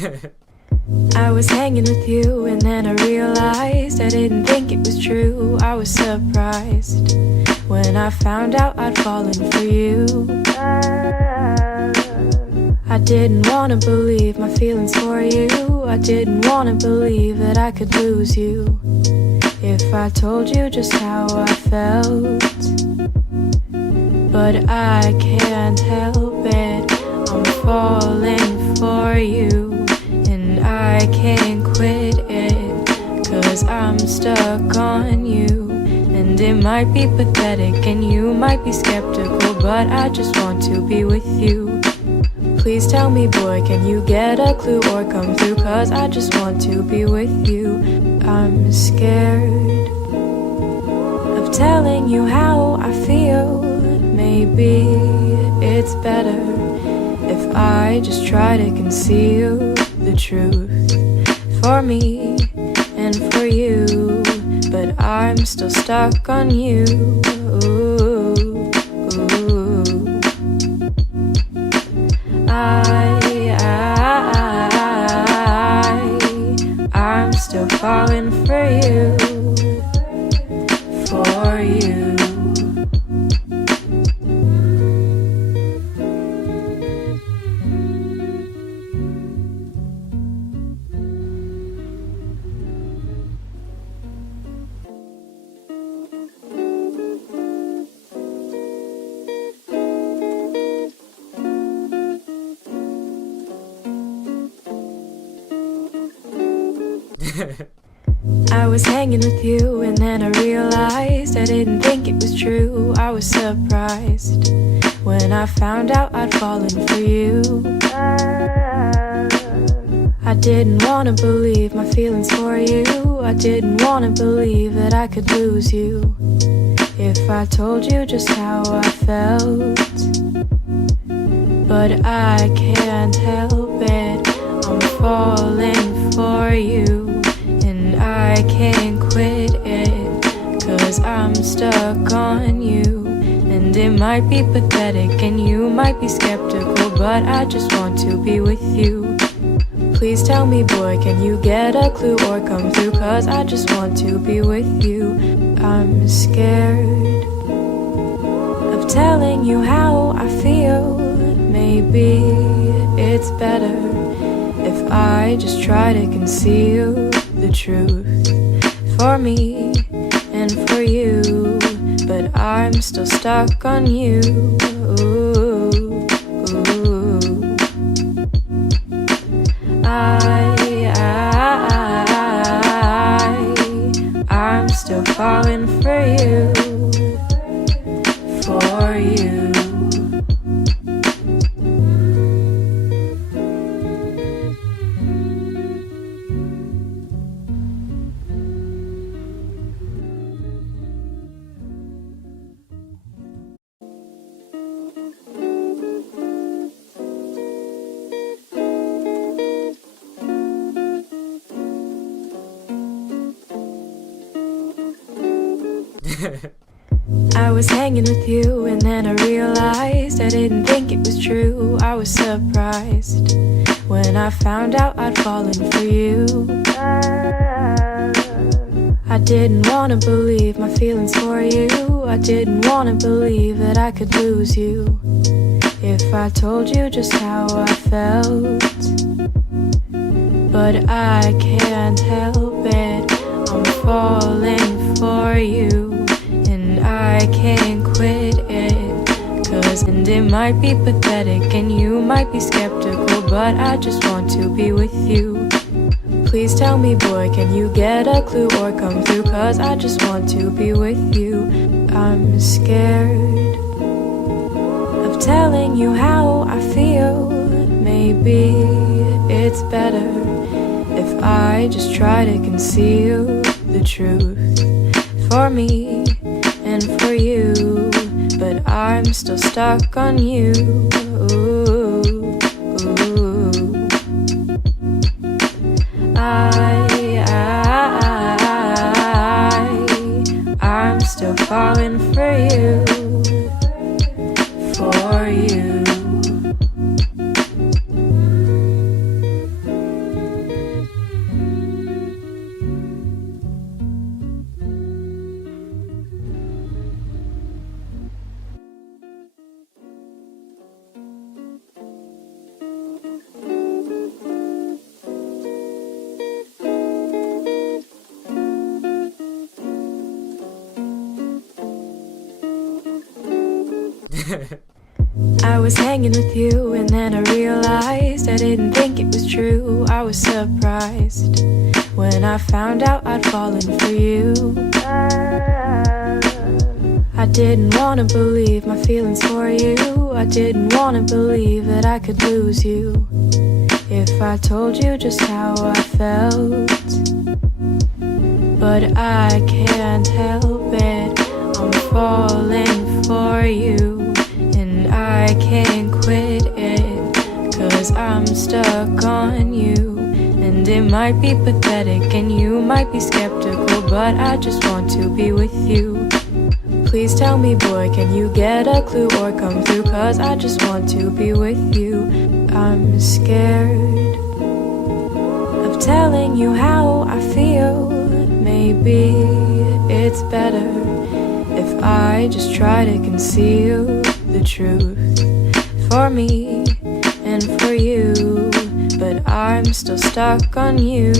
I was hanging with you and then I realized I didn't think it was true. I was surprised when I found out I'd fallen for you. I didn't wanna believe my feelings for you. I didn't wanna believe that I could lose you if I told you just how I felt. But I can't help it, I'm falling for you. And I can't quit it, 'cause I'm stuck on you. And it might be pathetic and you might be skeptical, but I just want to be with you. Please tell me, boy, can you get a clue or come through? 'Cause I just want to be with you. I'm scared of telling you how I feel. Maybe it's better if I just try to conceal the truth for me and for you. But I'm still stuck on you. I'm still falling for you, for you. I was hanging with you and then I realized I didn't think it was true. I was surprised when I found out I'd fallen for you. I didn't wanna believe my feelings for you. I didn't wanna believe that I could lose you if I told you just how I felt. But I can't help it, I'm falling for you. I can't quit it, 'cause I'm stuck on you. And it might be pathetic and you might be skeptical, but I just want to be with you. Please tell me, boy, can you get a clue or come through? 'Cause I just want to be with you. I'm scared of telling you how I feel. Maybe it's better if I just try to conceal the truth for me and for you. But I'm still stuck on you. I'm still falling for you, for you. I was hanging with you and then I realized I didn't think it was true. I was surprised when I found out I'd fallen for you. I didn't wanna believe my feelings for you. I didn't wanna believe that I could lose you if I told you just how I felt. But I can't help it, I'm falling for you. I can't quit it, 'cause and it might be pathetic and you might be skeptical, but I just want to be with you. Please tell me, boy, can you get a clue or come through? 'Cause I just want to be with you. I'm scared of telling you how I feel. Maybe it's better if I just try to conceal the truth for me and for you. But I'm still stuck on you. I'm still falling for you, for you. I was hanging with you and then I realized I didn't think it was true. I was surprised when I found out I'd fallen for you. I didn't wanna believe my feelings for you. I didn't wanna believe that I could lose you if I told you just how I felt. But I can't help it, I'm falling for you, and I can't quit it, 'cause I'm stuck on you. And it might be pathetic and you might be skeptical, but I just want to be with you. Please tell me, boy, can you get a clue or come through, 'cause I just want to be with you. I'm scared of telling you how I feel. Maybe it's better if I just try to conceal the truth for me and for you. But I'm still stuck on you.